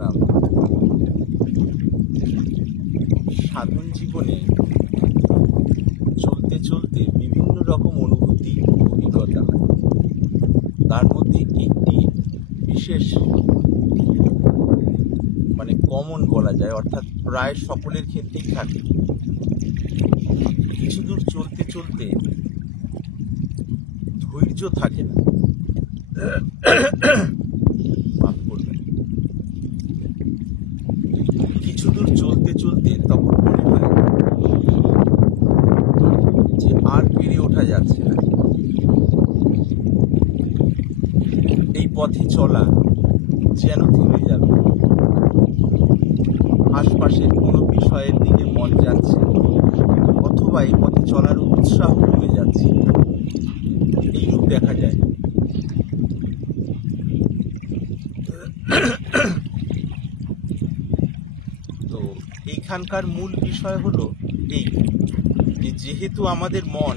প্রণাম। সাধন জীবনে চলতে চলতে বিভিন্ন রকম অনুভূতি, অভিজ্ঞতা হয়। তার মধ্যে একটি বিশেষ কমন বলা যায়, অর্থাৎ প্রায় সকলের ক্ষেত্রেই থাকে। কিছু দূর চলতে চলতে ধৈর্য থাকে না। কিছু দূর চলতে চলতে তখন মনে হয় যে আর পেরে ওঠা যাচ্ছে না, এই পথে চলা যেন থেমে যাবে, আশপাশের কোনো বিষয়ের দিকে মন যাচ্ছে, অথবা এই পথে চলার উৎসাহ কমে যাচ্ছে। এইরূপ দেখা যায়। তো এইখানকার মূল বিষয় হলো এই যে, যেহেতু আমাদের মন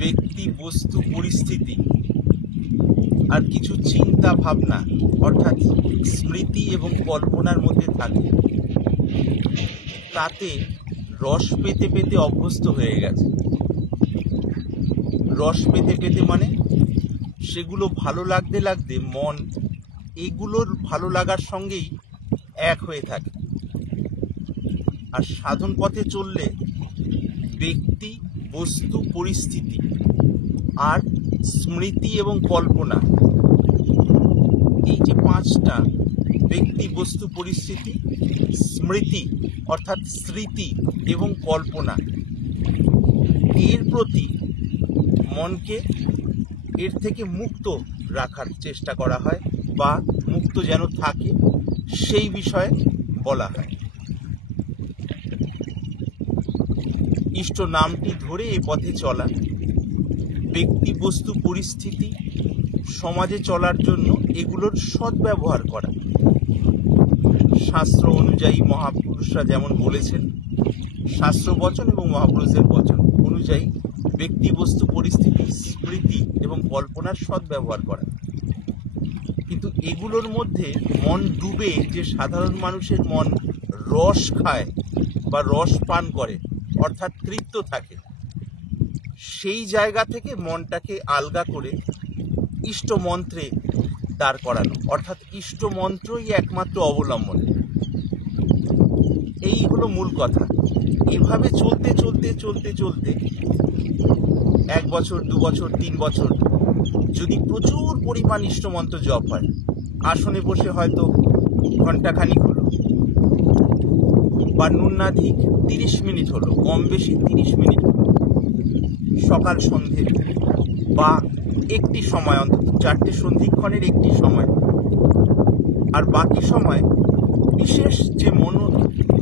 ব্যক্তি, বস্তু, পরিস্থিতি আর কিছু চিন্তা ভাবনা অর্থাৎ স্মৃতি এবং কল্পনার মধ্যে থাকে, তাতে রস পেতে পেতে অভ্যস্ত হয়ে গেছে। রস পেতে পেতে মানে সেগুলো ভালো লাগতে লাগতে মন এগুলোর ভালো লাগার সঙ্গেই এক হয়ে থাকে। আর সাধন পথে চললে ব্যক্তি, বস্তু, পরিস্থিতি আর স্মৃতি এবং কল্পনা, এই যে পাঁচটা, ব্যক্তি, বস্তু, পরিস্থিতি, স্মৃতি অর্থাৎ স্মৃতি এবং কল্পনা, এর প্রতি মনকে এর থেকে মুক্ত রাখার চেষ্টা করা হয়, বা মুক্ত যেন থাকে সেই বিষয়ে বলা হয়। ইষ্ট নামটি ধরে এই পথে চলা, ব্যক্তি, বস্তু, পরিস্থিতি, সমাজে চলার জন্য এগুলোর সদ্ব্যবহার করা। শাস্ত্র অনুযায়ী মহাপুরুষরা যেমন বলেছেন, শাস্ত্র বচন এবং মহাপুরুষের বচন অনুযায়ী ব্যক্তি, বস্তু, পরিস্থিতি, স্মৃতি এবং কল্পনার সদ্ব্যবহার করা। কিন্তু এগুলোর মধ্যে মন ডুবে যে সাধারণ মানুষের মন রস খায় বা রস পান করে, অর্থাৎ তৃপ্ত থাকে, সেই জায়গা থেকে মনটাকে আলগা করে ইষ্ট মন্ত্রে দাঁড় করানো, অর্থাৎ ইষ্ট মন্ত্রই একমাত্র অবলম্বন। এই হলো মূল কথা। এভাবে চলতে চলতে চলতে চলতে 1 বছর, 2 বছর, 3 বছর যদি প্রচুর পরিমাণ ইষ্টমন্ত্র জপ হয়, আসনে বসে হয়তো ঘন্টাখানিক হলো, বা ন্যূনাধিক 30 মিনিট হলো, কম বেশি 30 মিনিট, সকাল সন্ধে, বা একটি সময়, অন্তত 4টে সন্ধিক্ষণের একটি সময়, আর বাকি সময় বিশেষ যে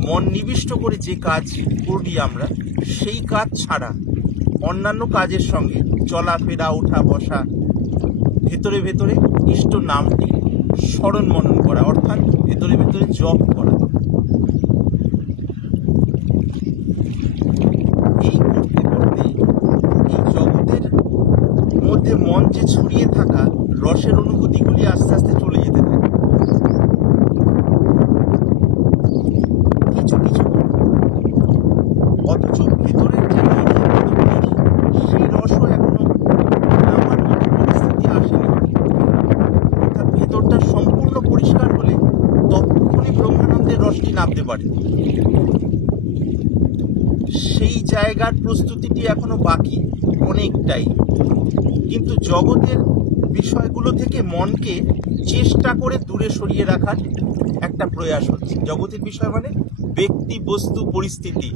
মন নিবিষ্ট করে যে কাজ করি আমরা, সেই কাজ ছাড়া অন্যান্য কাজের সঙ্গে চলাফেরা, ওঠা বসা, ভেতরে ভেতরে ইষ্ট নামটি স্মরণ মনন করা, অর্থাৎ ভেতরে ভেতরে জপ করা। এই করতে করতে এই জগতের মধ্যে মন যে ছড়িয়ে থাকা রসের অনুভূতিগুলি আস্তে আস্তে চলে যেতে থাকে। কিছু কিছু অথচ ভেতরের যে সেই রসও এখনো নামার মতো পরিস্থিতি আসেনি। অর্থাৎ ভেতরটা সম্পূর্ণ পরিষ্কার হলে তখনই ব্রহ্মানন্দের রসটি নামতে পারে। সেই জায়গার প্রস্তুতিটি এখনো বাকি অনেকটাই। কিন্তু জগতের বিষয়গুলো থেকে মনকে চেষ্টা করে দূরে সরিয়ে রাখার একটা প্রয়াস হচ্ছে। জগতের বিষয় মানে ব্যক্তি, বস্তু, পরিস্থিতি,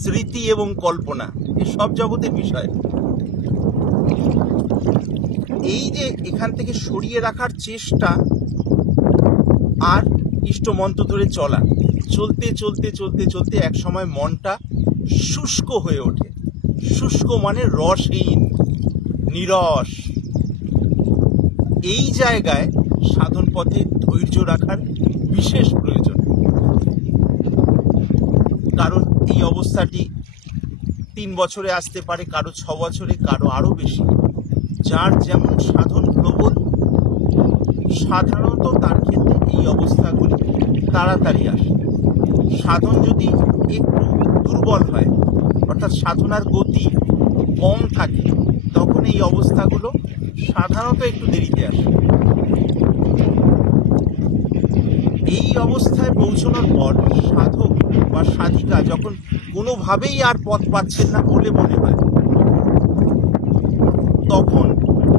স্মৃতি এবং কল্পনা, এসব জগতের বিষয়। এই যে এখান থেকে সরিয়ে রাখার চেষ্টা আর ইষ্টমন্ত্র ধরে চলা, চলতে চলতে চলতে চলতে এক সময় মনটা শুষ্ক হয়ে ওঠে। শুষ্ক মানে রসহীন, নিরস। এই জায়গায় সাধন পথে ধৈর্য রাখার বিশেষ প্রয়োজন। কারণ এই অবস্থাটি 3 বছরে আসতে পারে, কারো 6 বছরে, কারো আরো বেশি। যার যেমন সাধন প্রবল, সাধারণত তার ক্ষেত্রে এই অবস্থাগুলি তাড়াতাড়ি আসে। সাধন যদি একটু দুর্বল হয়, অর্থাৎ সাধনার গতি কম থাকে, তখন এই অবস্থাগুলো সাধারণত একটু দেরিতে আসে। এই অবস্থায় পৌঁছানোর পর সাধক বা সাধিকা যখন কোনোভাবেই আর পথ পাচ্ছেন না বলে মনে হয়, তখন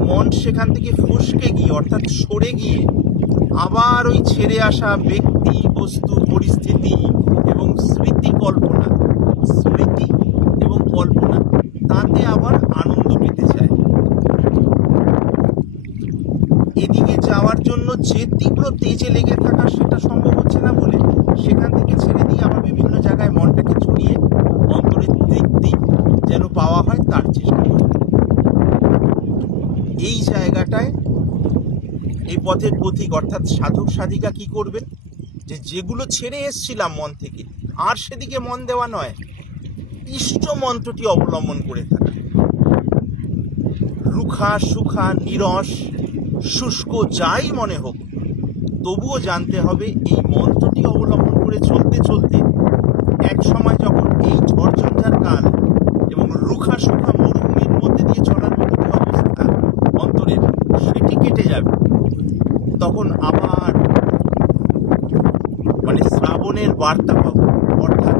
মন সেখান থেকে ফসকে গিয়ে, অর্থাৎ সরে গিয়ে, আবার ওই ছেড়ে আসা ব্যক্তি, বস্তু, পরিস্থিতি এবং স্মৃতি এবং কল্পনা তাতে আবার আনন্দ পেতে চায়। এদিকে যাওয়ার জন্য যে তীব্র তেজে লেগে থাকা সেটা সম্ভব হচ্ছে না বলে সেখান থেকে ছেড়ে দিয়ে আবার বিভিন্ন জায়গায় মনটাকে ছড়িয়ে অন্তরের তৃপ্তি যেন পাওয়া হয় তার চেষ্টা করে। এই জায়গাটায় এই পথের পথিক অর্থাৎ সাধক সাধিকা কি করবেন, যেগুলো ছেড়ে এসছিলাম মন থেকে, আর সেদিকে মন দেওয়া নয়, ইষ্ট মন্ত্রটি অবলম্বন করে থাকে। রুখা সুখা নিরস শুষ্ক যাই মনে হোক, তবুও জানতে হবে এই মন্ত্রটি অবলম্বন করে চলতে চলতে এক সময় যখন এই ঝড়ঝঞ্ঝার কাল এবং রুখা সুখা মরুভূমির মধ্যে দিয়ে চলার মতো যে অবস্থা অন্তরের, সেটি কেটে যাবে। তখন আবার শ্রাবণের বার্তা পাবো, অর্থাৎ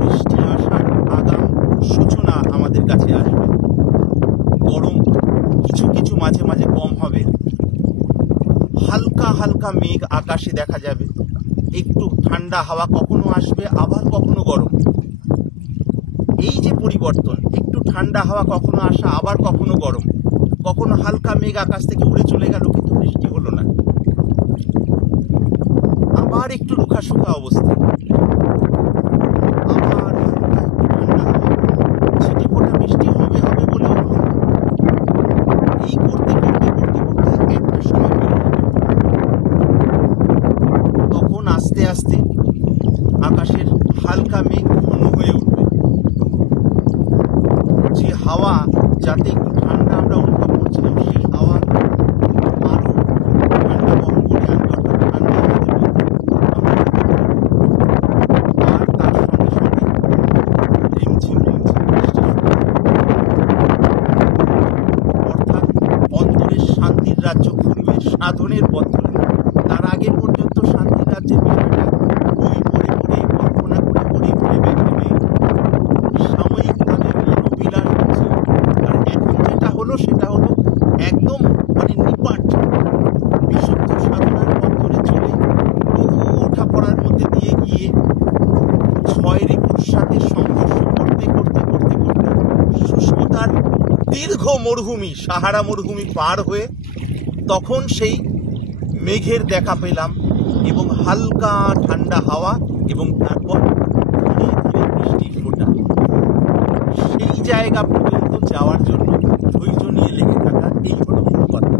বৃষ্টি আসার আগাম সূচনা আমাদের কাছে আসবে। গরম কিছু কিছু মাঝে মাঝে কম হবে, হালকা হালকা মেঘ আকাশে দেখা যাবে, একটু ঠান্ডা হাওয়া কখনো আসবে, আবার কখনো গরম। এই যে পরিবর্তন, একটু ঠান্ডা হাওয়া কখনো আসা, আবার কখনো গরম, কখনো হালকা মেঘ আকাশ থেকে উড়ে চলে গেল কিন্তু বৃষ্টি হলো না, আবার একটু রুখা সুখা অবস্থা, আবার হালকা একটু ঠান্ডা হাওয়া, ছিটে ফোটা বৃষ্টি হবে হবে বলেও হলো। এই করতে করতে করতে করতে একটা সময় তখন আস্তে আস্তে আকাশের হালকা মেঘ ঘন হয়ে উঠবে। যে হাওয়া যাতে একটু ঠান্ডা আমরা অনুভব করছিলাম, সেই হাওয়া আরো ঠান্ডা বহন করে আনবে, অর্থাৎ ঠান্ডা আমাদের মধ্যে। আর তার সঙ্গে সঙ্গে রিমঝিম রিমঝিম বৃষ্টি শুরু, অর্থাৎ অন্তরের শান্তির রাজ্য খুলবে সাধনের পথ ধরে। তার আগে পর্যন্ত শান্তির রাজ্যের বিষয়টা বই পড়ে পড়ে, কল্পনা করে পড়ে পড়ে ভেবে সাময়িকভাবে মনোবিলাস হচ্ছে। আর এখন যেটা হলো সেটা হলো একদম নিপাট বিশুদ্ধ সাধনার পথ ধরে চলে বহু ওঠাপড়ার মধ্যে দিয়ে গিয়ে ছয় ঋতুর সাথে সংঘর্ষ করতে করতে করতে করতে শুষ্কতার দীর্ঘ মরুভূমি, সাহারা মরুভূমি পার হয়ে তখন সেই মেঘের দেখা পেলাম এবং হালকা ঠান্ডা হাওয়া এবং তারপর ধীরে ধীরে বৃষ্টির ফোঁটা। সেই জায়গা পর্যন্ত যাওয়ার জন্য ধৈর্য নিয়ে লেগে থাকা, এই হলো মূল কথা।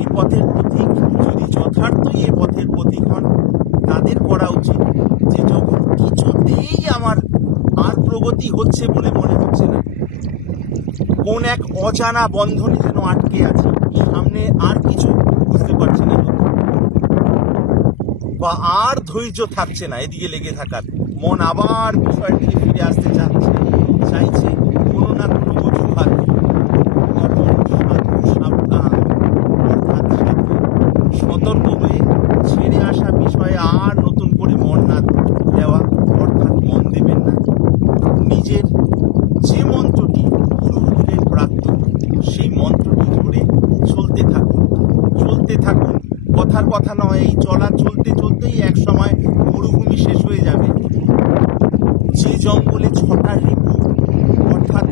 এই পথের পথিক যদি যথার্থই এ পথের পথিক হন, তাদের করা উচিত যে যখন কিছুতেই আমার আর প্রগতি হচ্ছে বলে মনে হচ্ছে না, কোন এক অজানা বন্ধনে যেন আটকে আছে, সামনে আর কিছু বুঝতে পারছি না, বা আর ধৈর্য থাকছে না এদিকে লেগে থাকার, মন আবার বিষয়ের দিকে ফিরে আসতে চাইছে কোনো না কোনো অজুহাত, তখন সাধু সাবধান, অর্থাৎ সাধু সতর্ক হয়ে ছেড়ে আসা বিষয়ে আর নতুন করে মন না দেওয়া, অর্থাৎ মন দেবেন না। নিজের যে মন্ত্রটি গুরুদের প্রাপ্ত, সেই মন্ত্রটি ধরে চলতে থাকুন। কথার কথা নয়, এই চলা চলতে চলতেই এক সময় মরুভূমি শেষ হয়ে যাবে। যে জঙ্গলে 6টা রিপু, অর্থাৎ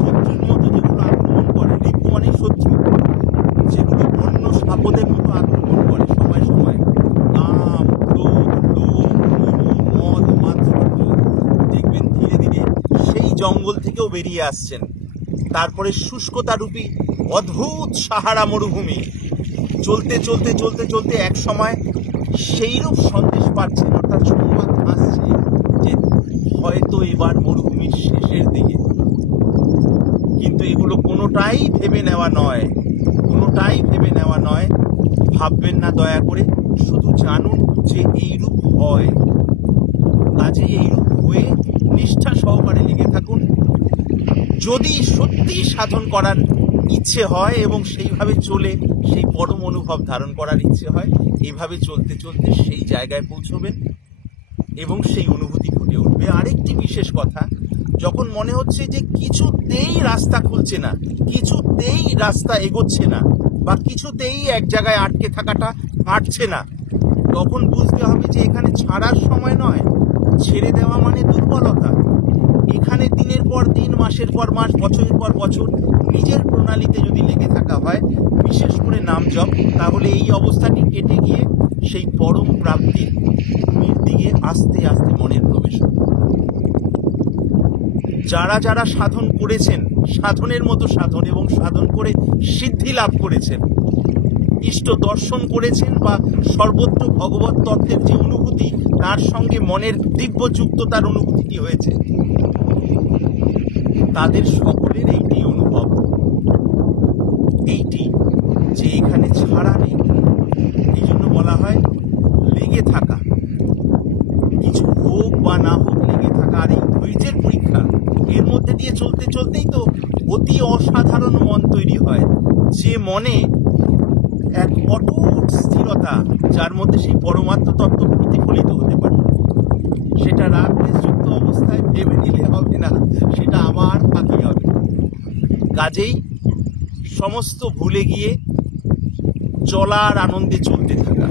শত্রুর মতো যেগুলো আক্রমণ করে, রিপু মানে শত্রু, যেগুলো অন্য সাপদের মতো আক্রমণ করে সময় সময়, কাম, ক্রোধ, লোভ, মদ, মাধুর্য, দেখবেন ধীরে ধীরে সেই জঙ্গল থেকেও বেরিয়ে আসছেন। তারপরে শুষ্কতারূপী অদ্ভুত সাহারা মরুভূমি, চলতে চলতে চলতে চলতে এক সময় সেইরূপ সন্দেশ পাচ্ছেন, অর্থাৎ সংবাদ আসছে যে হয়তো এবার মরুভূমির শেষের দিকে। কিন্তু এগুলো কোনোটাই ভেবে নেওয়া নয়, কোনো কোনোটাই ভেবে নেওয়া নয়, ভাববেন না দয়া করে, শুধু জানুন যে এইরূপ হয়। কাজেই এইরূপ হয়ে নিষ্ঠা সহকারে লেগে থাকুন। যদি সত্যি সাধন করার ইচ্ছে হয় এবং সেইভাবে চলে সেই পরম অনুভব ধারণ করার ইচ্ছে হয়, এইভাবে চলতে চলতে সেই জায়গায় পৌঁছবেন এবং সেই অনুভূতি ফুটে উঠবে। আরেকটি বিশেষ কথা, যখন মনে হচ্ছে যে কিছুতেই রাস্তা খুলছে না, কিছুতেই রাস্তা এগোচ্ছে না, বা কিছুতেই এক জায়গায় আটকে থাকাটা কাটছে না, তখন বুঝতে হবে যে এখানে ছাড়ার সময় নয়। ছেড়ে দেওয়া মানে দুর্বলতা। এখানে দিনের পর দিন, মাসের পর মাস, বছরের পর বছর নিজের প্রণালীতে যদি লেগে থাকা হয়, বিশেষ করে নাম জপ, তাহলে এই অবস্থাটি কেটে গিয়ে সেই পরম প্রাপ্তির দিকে আস্তে আস্তে মনের প্রবেশ হবে। যারা যারা সাধন করেছেন, সাধনের মতো সাধন এবং সাধন করে সিদ্ধি লাভ করেছেন, ইষ্ট দর্শন করেছেন, বা সর্বত্র ভগবত তত্ত্বের যে অনুভূতি, তার সঙ্গে মনের দিব্য যুক্ততার অনুভূতিটি হয়েছে, তাদের সকলের এইটি অনুভব, এইটি যে এখানে ছাড়া নেই। এই জন্য বলা হয় লেগে থাকা, কিছু হোক বা না হোক লেগে থাকা। আর এই ধৈর্যের পরীক্ষা, এর মধ্যে দিয়ে চলতে চলতেই তো অতি অসাধারণ মন তৈরি হয়, যে মনে এক অটুট স্থিরতা, যার মধ্যে সেই পরমাত্ম তত্ত্ব প্রতিফলিত হতে পারে। সেটা রাগযুক্ত অবস্থায় ভেবে নিলে হবে না, সেটা আবার ফাঁকি হবে। কাজেই সমস্ত ভুলে গিয়ে চলার আনন্দে চলতে থাকা,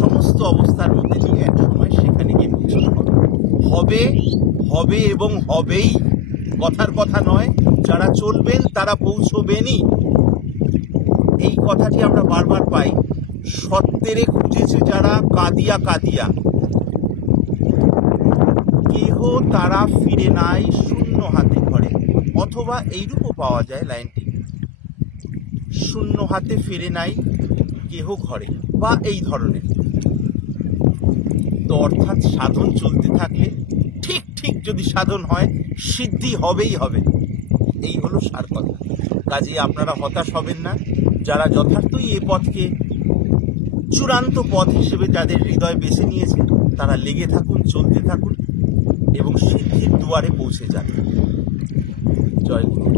সমস্ত অবস্থার মধ্যে দিয়ে এক সময় সেখানে গিয়ে পৌঁছতে হবে। হবে, হবে এবং হবেই, কথার কথা নয়। যারা চলবেন তারা পৌঁছবেনই। এই কথাটি আমরা বারবার পাই। সত্যেরে খুঁজেছে যারা কাঁদিয়া কাঁদিয়া, কেহ তারা ফিরে নাই শূন্য হাতে ঘরে। অথবা এইরূপও পাওয়া যায় লাইনটি, শূন্য হাতে ফিরে নাই কেহ ঘরে, বা এই ধরনের। তো অর্থাৎ সাধন চলতে থাকলে ঠিক ঠিক যদি সাধন হয়, সিদ্ধি হবেই হবে। এই হলো সার কথা। কাজে আপনারা হতাশ হবেন না। যারা যথার্থই এ পথকে চূড়ান্ত পথ হিসেবে যাদের হৃদয় বেছে নিয়েছে, তারা লেগে থাকুন, চলতে থাকুন এবং সিদ্ধির দুয়ারে পৌঁছে যান। জয় গুরু।